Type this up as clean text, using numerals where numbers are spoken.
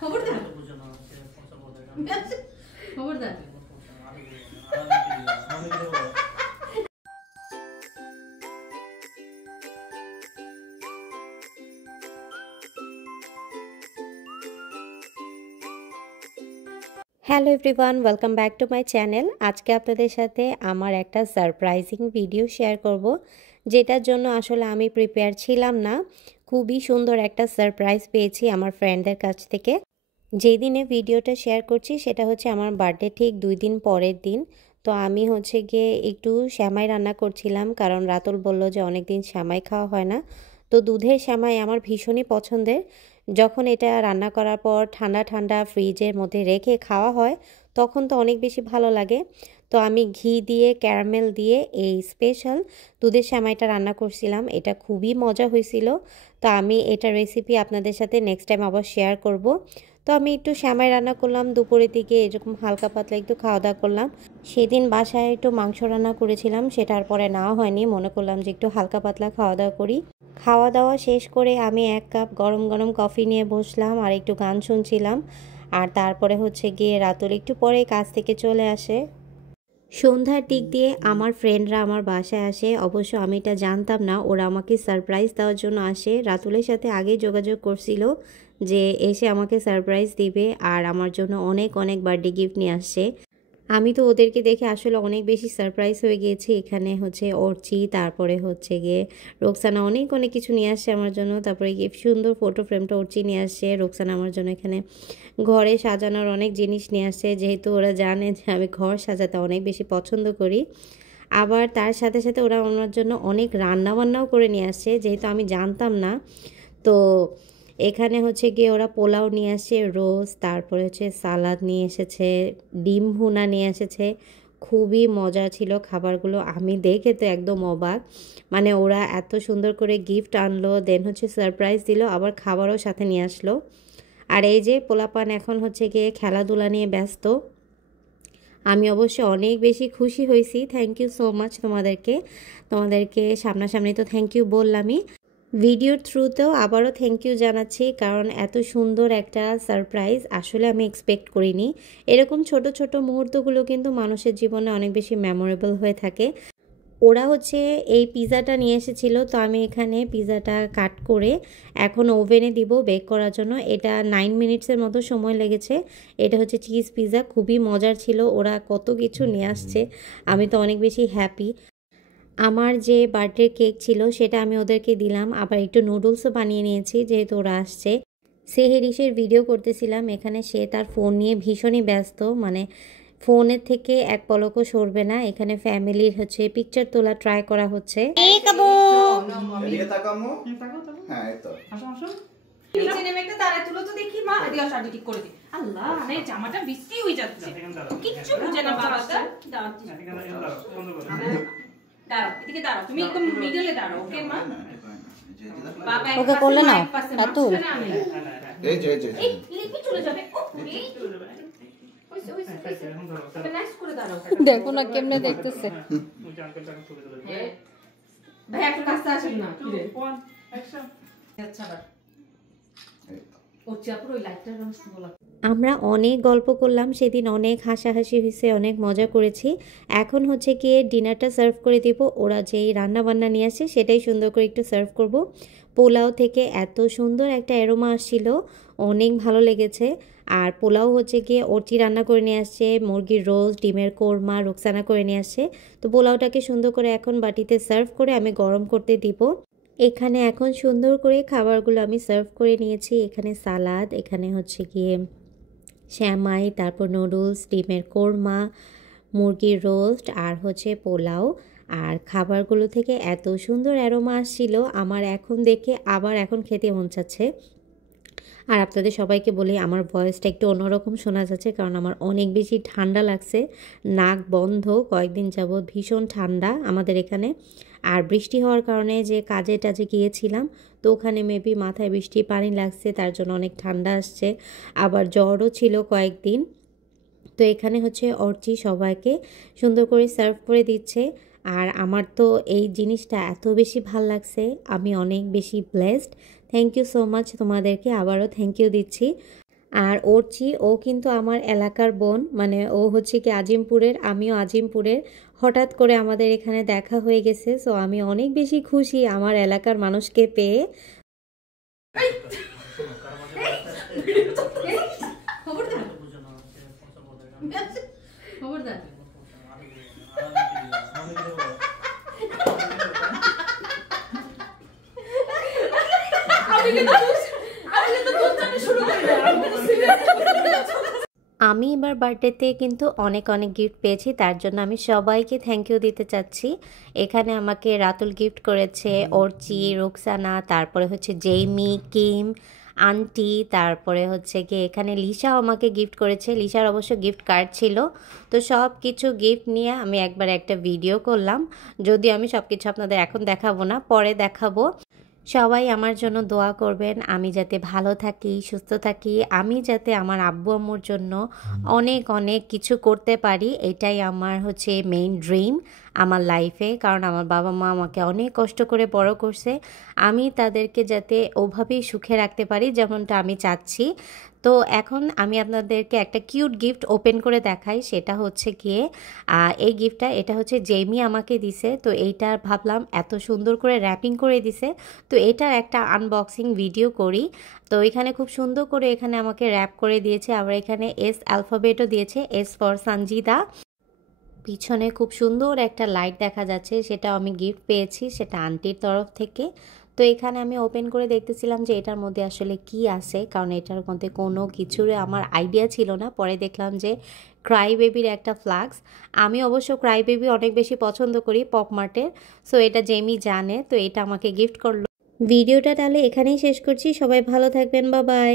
খবরদার খবরদার। Hello everyone, welcome back to my channel. আজকে আপনাদের সাথে আমার একটা সারপ্রাইজিং ভিডিও শেয়ার করব, যেটার জন্য আসলে আমি প্রিপেয়ার ছিলাম না। খুবই সুন্দর একটা সারপ্রাইজ পেয়েছি আমার ফ্রেন্ডদের কাছ থেকে। যেই দিনে ভিডিওটা শেয়ার করছি সেটা হচ্ছে আমার বার্থডে ঠিক 2 দিন পরের দিন। তো আমি হচ্ছে গিয়ে একটু শ্যামাই রান্না করছিলাম, কারণ রাতুল বলল যে অনেক দিন শ্যামাই খাওয়া হয় না। তো দুধের শ্যামাই আমার ভীষণই পছন্দের। যখন এটা রান্না করার পর ঠান্ডা ঠান্ডা ফ্রিজের মধ্যে রেখে খাওয়া হয় তখন তো অনেক বেশি ভালো লাগে। তো আমি ঘি দিয়ে ক্যারামেল দিয়ে এই স্পেশাল দুধের শ্যামাইটা রান্না করছিলাম। এটা খুবই মজা হয়েছিল। তো আমি এটা রেসিপি আপনাদের সাথে নেক্সট টাইম আবার শেয়ার করব। তো আমি একটু শ্যামাই রান্না করলাম দুপুরের দিকে, এরকম হালকা পাতলা একটু খাওয়া দাওয়া করলাম। সেদিন বাসায় একটু মাংস রান্না করেছিলাম, সেটার পরে নেওয়া হয়নি, মনে করলাম যে একটু হালকা পাতলা খাওয়া দাওয়া করি। খাওয়া দাওয়া শেষ করে আমি 1 কাপ গরম গরম কফি নিয়ে বসলাম আর একটু গান শুনছিলাম। আর তারপরে হচ্ছে গিয়ে রাতুল একটু পরে কাজ থেকে চলে আসে। সন্ধ্যার দিক দিয়ে আমার ফ্রেন্ডরা আমার বাসায় আসে। অবশ্য আমি এটা জানতাম না, ওরা আমাকে সারপ্রাইজ দেওয়ার জন্য আসে। রাতুলের সাথে আগেই যোগাযোগ করছিল যে এসে আমাকে সারপ্রাইজ দিবে, আর আমার জন্য অনেক অনেক বার্থডে গিফট নিয়ে আসছে। আমি তো ওদেরকে দেখে আসলে অনেক বেশি সারপ্রাইজ হয়ে গিয়েছি। এখানে হচ্ছে অর্চি, তারপরে হচ্ছে গিয়ে রোকসানা অনেক অনেক কিছু নিয়ে আসছে আমার জন্য। তারপরে গিয়ে সুন্দর ফটো ফ্রেমটা অর্চি নিয়ে আসছে, রোকসানা আমার জন্য এখানে ঘরে সাজানোর অনেক জিনিস নিয়ে আসছে, যেহেতু ওরা জানে যে আমি ঘর সাজাতে অনেক বেশি পছন্দ করি। আবার তার সাথে সাথে ওরা আমার জন্য অনেক রান্নাবান্নাও করে নিয়ে আসছে, যেহেতু আমি জানতাম না। তো এখানে হচ্ছে গিয়ে ওরা পোলাও নিয়ে আসছে, রোস্ট, তারপরে হচ্ছে সালাদ নিয়ে এসেছে, ডিম ভুনা নিয়ে এসেছে। খুবই মজা ছিল খাবারগুলো, আমি দেখে তো একদম অবাক। মানে ওরা এত সুন্দর করে গিফট আনলো, দেন হচ্ছে সারপ্রাইজ দিল, আবার খাবারও সাথে নিয়ে আসলো। আর এই যে পোলাপান এখন হচ্ছে গিয়ে খেলাধুলা নিয়ে ব্যস্ত। আমি অবশ্য অনেক বেশি খুশি হয়েছি। থ্যাংক ইউ সো মাচ তোমাদেরকে সামনাসামনি তো থ্যাংক ইউ বললামই, ভিডিওর থ্রুতেও আবারও থ্যাংক ইউ জানাচ্ছি, কারণ এত সুন্দর একটা সারপ্রাইজ আসলে আমি এক্সপেক্ট করিনি। এরকম ছোট ছোট মুহূর্তগুলো কিন্তু মানুষের জীবনে অনেক বেশি মেমোরেবল হয়ে থাকে। ওরা হচ্ছে এই পিৎজাটা নিয়ে এসেছিলো, তো আমি এখানে পিৎজাটা কাট করে এখন ওভেনে দিব বেক করার জন্য। এটা 9 মিনিটসের মতো সময় লেগেছে। এটা হচ্ছে চিজ পিৎজা, খুবই মজার ছিল। ওরা কত কিছু নিয়ে আসছে, আমি তো অনেক বেশি হ্যাপি। আমার যে বার্থডে কেক ছিল সেটা আমি ওদেরকে দিলাম, আবার একটু নুডলসও বানিয়ে নিয়েছি যেহেতু ওরা আসছে। সেহেরিসের ভিডিও করতেছিলাম, এখানে সে তার ফোন নিয়ে ভীষণই ব্যস্ত, মানে ফোনের থেকে এক পলকও সরবে না। এখানে ফ্যামিলির হচ্ছে পিকচার তোলা ট্রাই করা হচ্ছে। ওকে করলে না রাতুল, দেখো না কেমনে দেখতেছে। আমরা অনেক গল্প করলাম সেদিন, অনেক হাসাহাসি হয়েছে, অনেক মজা করেছি। এখন হচ্ছে গিয়ে ডিনারটা সার্ভ করে দিব। ওরা যেই রান্না বান্না নিয়ে আসে সেটাই সুন্দর করে একটু সার্ভ করব। পোলাও থেকে এত সুন্দর একটা অ্যারোমা আসছিল, অনেক ভালো লেগেছে। আর পোলাও হচ্ছে গিয়ে অর্চি রান্না করে নিয়ে আসছে, মুরগির রোস্ট, ডিমের কোরমা রোকসানা করে নিয়ে আসছে। তো পোলাওটাকে সুন্দর করে এখন বাটিতে সার্ভ করে আমি গরম করতে দিব। এখানে এখন সুন্দর করে খাবারগুলো আমি সার্ভ করে নিয়েছি। এখানে সালাদ, এখানে হচ্ছে গিয়ে শ্যামাই, তারপর নুডলস, ডিমের কোরমা, মুরগির রোস্ট আর হচ্ছে পোলাও। আর খাবারগুলো থেকে এত সুন্দর অ্যারোমা আসছিল, আমার এখন দেখে আবার এখন খেতে মন চাচ্ছে। আর আপনাদের সবাইকে বলি আমার ভয়েসটা একটু অন্যরকম শোনা যাচ্ছে, কারণ আমার অনেক বেশি ঠান্ডা লাগছে, নাক বন্ধ, কয়েকদিন যাবৎ ভীষণ ঠান্ডা আমাদের এখানে। আর বৃষ্টি হওয়ার কারণে যে কাজে টাজে গিয়েছিলাম, তো ওখানে মেবি মাথায় বৃষ্টি পানি লাগছে, তার জন্য অনেক ঠান্ডা আসছে, আবার জ্বরও ছিল কয়েকদিন। তো এখানে হচ্ছে অর্চি সবাইকে সুন্দর করে সার্ভ করে দিচ্ছে। আর আমার তো এই জিনিসটা এত বেশি ভাল লাগছে, আমি অনেক বেশি blessed. Thank you so much, তোমাদেরকে আবারও থ্যাংক ইউ দিচ্ছি। আর অর্চি, ও কিন্তু আমার এলাকার বোন, মানে ও হচ্ছে কি আজিমপুরের, আমিও আজিমপুরের। হঠাৎ করে আমাদের এখানে দেখা হয়ে গেছে, সো আমি অনেক বেশি খুশি আমার এলাকার মানুষকে পেয়ে। আমি এবার বার্থডেতে কিন্তু অনেক অনেক গিফট পেয়েছি, তার জন্য আমি সবাইকে থ্যাংক ইউ দিতে চাচ্ছি। এখানে আমাকে রাতুল গিফট করেছে, অর্চি, রুকসানা, তারপরে হচ্ছে জেইমি, কিম, আন্টি, তারপরে হচ্ছে গিয়ে এখানে লিসাও আমাকে গিফট করেছে। লিসার অবশ্য গিফট কার্ড ছিল। তো সব কিছু গিফট নিয়ে আমি একবার একটা ভিডিও করলাম, যদিও আমি সব কিছু আপনাদের এখন দেখাবো না, পরে দেখাবো। সবাই আমার জন্য দোয়া করবেন, আমি যাতে ভালো থাকি, সুস্থ থাকি, আমি যাতে আমার আব্বু আম্মুর জন্য অনেক অনেক কিছু করতে পারি। এটাই আমার হচ্ছে মেইন ড্রিম আমার লাইফে, কারণ আমার বাবা মা আমাকে অনেক কষ্ট করে বড় করছে। আমি তাদেরকে যাতে ওভাবেই সুখে রাখতে পারি যেমনটা আমি চাচ্ছি। তো এখন আমি আপনাদেরকে একটা কিউট গিফট ওপেন করে দেখাই, সেটা হচ্ছে গিয়ে এই গিফটটা, এটা হচ্ছে জেমি আমাকে দিছে। তো এইটা ভাবলাম এত সুন্দর করে র্যাপিং করে দিছে, তো এটার একটা আনবক্সিং ভিডিও করি। তো এখানে খুব সুন্দর করে এখানে আমাকে র্যাপ করে দিয়েছে, আবার এখানে এস অ্যালফাবেটও দিয়েছে, এস ফর সঞ্জিদা। পিছনে খুব সুন্দর একটা লাইট দেখা যাচ্ছে, সেটা আমি গিফট পেয়েছি, সেটা আন্টির তরফ থেকে। তো এখানে আমি ওপেন করে দেখতেছিলাম যে এটার মধ্যে আসলে কি আছে, কারণ এটার মধ্যে কোনো কিছুর আমার আইডিয়া ছিল না। পরে দেখলাম যে ক্রাই বেবির একটা ফ্লাক্স। আমি অবশ্য ক্রাই বেবি অনেক বেশি পছন্দ করি পপ মার্টের, সো এটা জেমি জানে, তো এটা আমাকে গিফট করলো। ভিডিওটা তাহলে এখানেই শেষ করছি, সবাই ভালো থাকবেন, বাই বাই।